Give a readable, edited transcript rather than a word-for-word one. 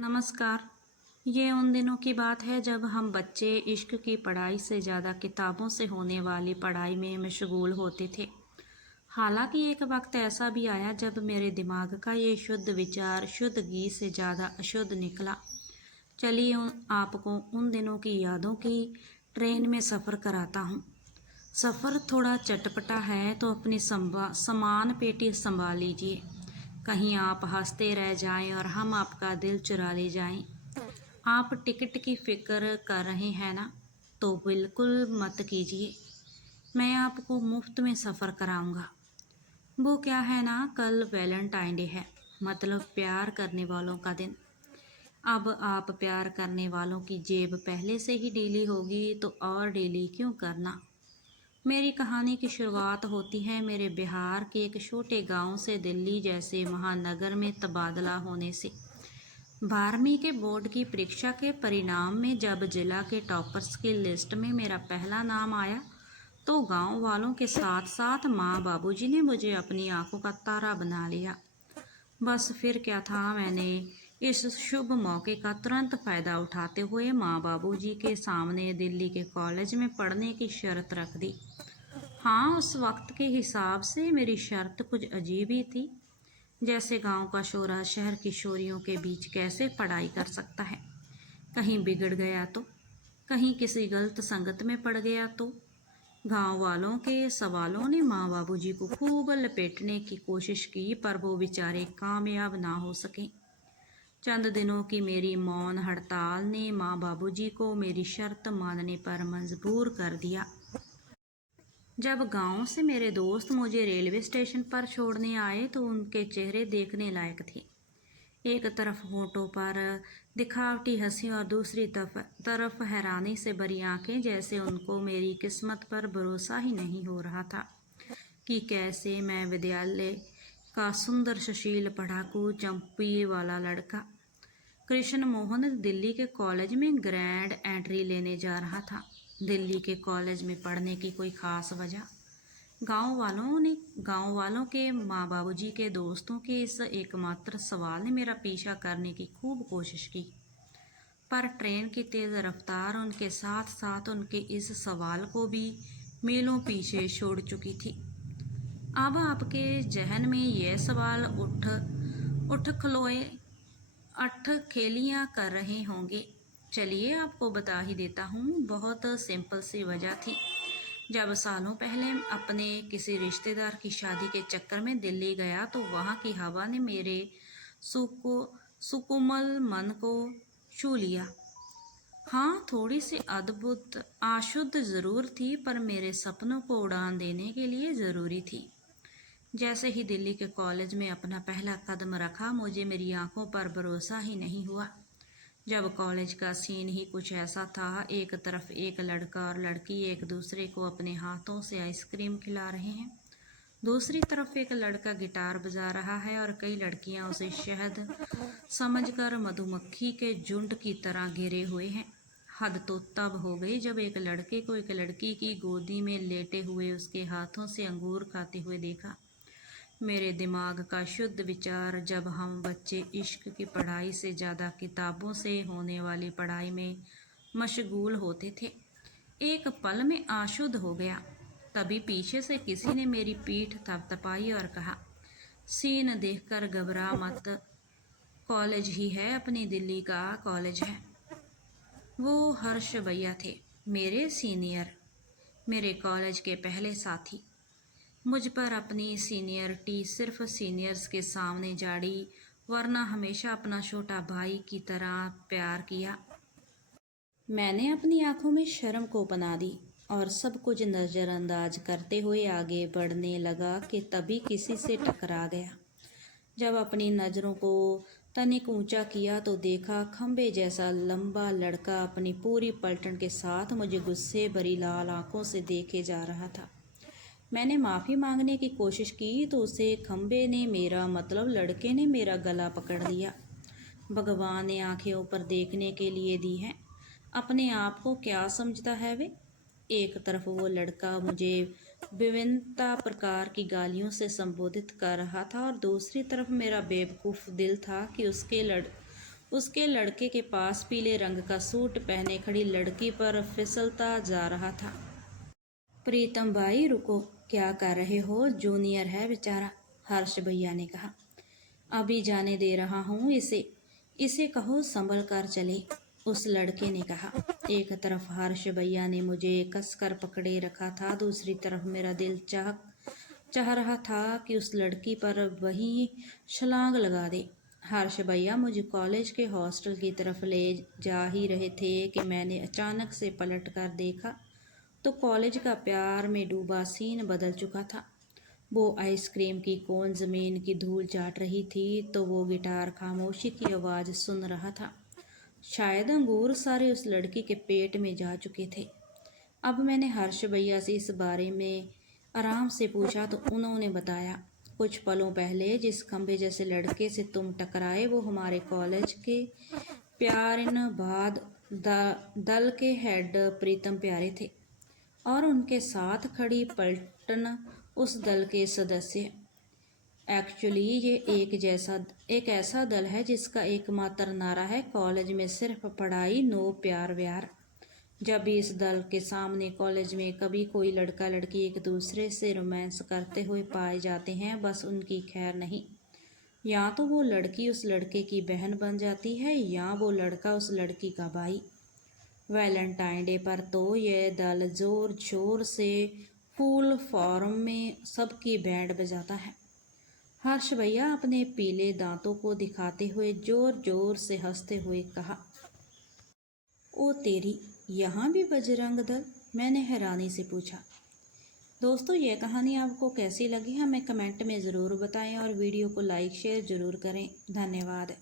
नमस्कार। ये उन दिनों की बात है जब हम बच्चे इश्क की पढ़ाई से ज़्यादा किताबों से होने वाली पढ़ाई में मशगूल होते थे। हालांकि एक वक्त ऐसा भी आया जब मेरे दिमाग का ये शुद्ध विचार शुद्ध घी से ज़्यादा अशुद्ध निकला। चलिए आपको उन दिनों की यादों की ट्रेन में सफ़र कराता हूँ। सफ़र थोड़ा चटपटा है तो अपनी सामान पेटी संभाल लीजिए। कहीं आप हंसते रह जाएं और हम आपका दिल चुरा ले जाएं। आप टिकट की फ़िक्र कर रहे हैं ना, तो बिल्कुल मत कीजिए। मैं आपको मुफ्त में सफ़र कराऊंगा। वो क्या है ना, कल वैलेंटाइन डे है, मतलब प्यार करने वालों का दिन। अब आप प्यार करने वालों की जेब पहले से ही ढीली होगी तो और ढीली क्यों करना। मेरी कहानी की शुरुआत होती है मेरे बिहार के एक छोटे गांव से दिल्ली जैसे महानगर में तबादला होने से। 12वीं के बोर्ड की परीक्षा के परिणाम में जब जिला के टॉपर्स की लिस्ट में मेरा पहला नाम आया तो गांव वालों के साथ साथ माँ बाबूजी ने मुझे अपनी आंखों का तारा बना लिया। बस फिर क्या था, मैंने इस शुभ मौके का तुरंत फ़ायदा उठाते हुए माँ बाबूजी के सामने दिल्ली के कॉलेज में पढ़ने की शर्त रख दी। हाँ, उस वक्त के हिसाब से मेरी शर्त कुछ अजीब ही थी। जैसे गांव का शोरा शहर की शोरियों के बीच कैसे पढ़ाई कर सकता है। कहीं बिगड़ गया तो, कहीं किसी गलत संगत में पड़ गया तो। गांव वालों के सवालों ने माँ बाबूजी को खूब लपेटने की कोशिश की, पर वो बेचारे कामयाब ना हो सके। चंद दिनों की मेरी मौन हड़ताल ने माँ बाबूजी को मेरी शर्त मानने पर मजबूर कर दिया। जब गांव से मेरे दोस्त मुझे रेलवे स्टेशन पर छोड़ने आए तो उनके चेहरे देखने लायक थे। एक तरफ होठों पर दिखावटी हंसी और दूसरी तरफ हैरानी से भरी आंखें, जैसे उनको मेरी किस्मत पर भरोसा ही नहीं हो रहा था कि कैसे मैं विद्यालय का सुंदर सुशील पढ़ाकू चंपी वाला लड़का कृष्ण मोहन दिल्ली के कॉलेज में ग्रैंड एंट्री लेने जा रहा था। दिल्ली के कॉलेज में पढ़ने की कोई ख़ास वजह। गांव वालों के माँ बाबूजी के दोस्तों के इस एकमात्र सवाल ने मेरा पीछा करने की खूब कोशिश की, पर ट्रेन की तेज़ रफ्तार उनके साथ साथ उनके इस सवाल को भी मीलों पीछे छोड़ चुकी थी। अब आपके जहन में यह सवाल उठ उठ खलोए अठ खेलियाँ कर रहे होंगे। चलिए आपको बता ही देता हूँ। बहुत सिंपल सी वजह थी। जब सालों पहले अपने किसी रिश्तेदार की शादी के चक्कर में दिल्ली गया तो वहाँ की हवा ने मेरे सुकोमल मन को छू लिया। हाँ, थोड़ी सी अद्भुत अशुद्ध ज़रूर थी, पर मेरे सपनों को उड़ान देने के लिए ज़रूरी थी। जैसे ही दिल्ली के कॉलेज में अपना पहला कदम रखा, मुझे मेरी आंखों पर भरोसा ही नहीं हुआ। जब कॉलेज का सीन ही कुछ ऐसा था, एक तरफ एक लड़का और लड़की एक दूसरे को अपने हाथों से आइसक्रीम खिला रहे हैं, दूसरी तरफ एक लड़का गिटार बजा रहा है और कई लड़कियां उसे शहद समझकर मधुमक्खी के झुंड की तरह घेरे हुए हैं। हद तो तब हो गई जब एक लड़के को एक लड़की की गोदी में लेटे हुए उसके हाथों से अंगूर खाते हुए देखा। मेरे दिमाग का शुद्ध विचार, जब हम बच्चे इश्क की पढ़ाई से ज़्यादा किताबों से होने वाली पढ़ाई में मशगूल होते थे, एक पल में अशुद्ध हो गया। तभी पीछे से किसी ने मेरी पीठ थपथपाई और कहा, सीन देखकर घबरा मत, कॉलेज ही है, अपनी दिल्ली का कॉलेज है। वो हर्ष भैया थे, मेरे सीनियर, मेरे कॉलेज के पहले साथी। मुझ पर अपनी सीनियरिटी सिर्फ सीनियर्स के सामने झाड़ी, वरना हमेशा अपना छोटा भाई की तरह प्यार किया। मैंने अपनी आंखों में शर्म को अपना दी और सब कुछ नज़रअंदाज करते हुए आगे बढ़ने लगा कि तभी किसी से टकरा गया। जब अपनी नज़रों को तनिक ऊंचा किया तो देखा खंबे जैसा लंबा लड़का अपनी पूरी पलटन के साथ मुझे गुस्से भरी लाल आंखों से देखे जा रहा था। मैंने माफ़ी मांगने की कोशिश की तो उसे खंबे ने, मेरा मतलब लड़के ने, मेरा गला पकड़ लिया। भगवान ने आंखें ऊपर देखने के लिए दी हैं, अपने आप को क्या समझता है वे। एक तरफ वो लड़का मुझे विभिन्नता प्रकार की गालियों से संबोधित कर रहा था और दूसरी तरफ मेरा बेवकूफ़ दिल था कि उसके लड़के के पास पीले रंग का सूट पहने खड़ी लड़की पर फिसलता जा रहा था। प्रीतम भाई रुको, क्या कर रहे हो? जूनियर है बेचारा, हर्ष भैया ने कहा। अभी जाने दे रहा हूँ इसे, इसे कहो संभल कर चले, उस लड़के ने कहा। एक तरफ हर्ष भैया ने मुझे कसकर पकड़े रखा था, दूसरी तरफ मेरा दिल चाह रहा था कि उस लड़की पर वही छलांग लगा दे। हर्ष भैया मुझे कॉलेज के हॉस्टल की तरफ ले जा ही रहे थे कि मैंने अचानक से पलट कर देखा तो कॉलेज का प्यार में डूबा सीन बदल चुका था। वो आइसक्रीम की कोन ज़मीन की धूल चाट रही थी तो वो गिटार खामोशी की आवाज़ सुन रहा था। शायद अंगूर सारे उस लड़की के पेट में जा चुके थे। अब मैंने हर्ष भैया से इस बारे में आराम से पूछा तो उन्होंने बताया, कुछ पलों पहले जिस खंबे जैसे लड़के से तुम टकराए वो हमारे कॉलेज के प्यारिनबाद दल के हेड प्रीतम प्यारे थे और उनके साथ खड़ी पलटन उस दल के सदस्य। एक्चुअली ये एक ऐसा दल है जिसका एकमात्र नारा है कॉलेज में सिर्फ पढ़ाई, नो प्यार व्यार। जब भी इस दल के सामने कॉलेज में कभी कोई लड़का लड़की एक दूसरे से रोमांस करते हुए पाए जाते हैं, बस उनकी खैर नहीं। या तो वो लड़की उस लड़के की बहन बन जाती है या वो लड़का उस लड़की का भाई। वैलेंटाइन डे पर तो ये दल जोर शोर से फुल फॉर्म में सबकी बैंड बजाता है। हर्ष भैया अपने पीले दांतों को दिखाते हुए जोर जोर से हंसते हुए कहा, ओ तेरी, यहाँ भी बजरंग दल? मैंने हैरानी से पूछा। दोस्तों, यह कहानी आपको कैसी लगी हमें कमेंट में ज़रूर बताएं और वीडियो को लाइक शेयर ज़रूर करें। धन्यवाद।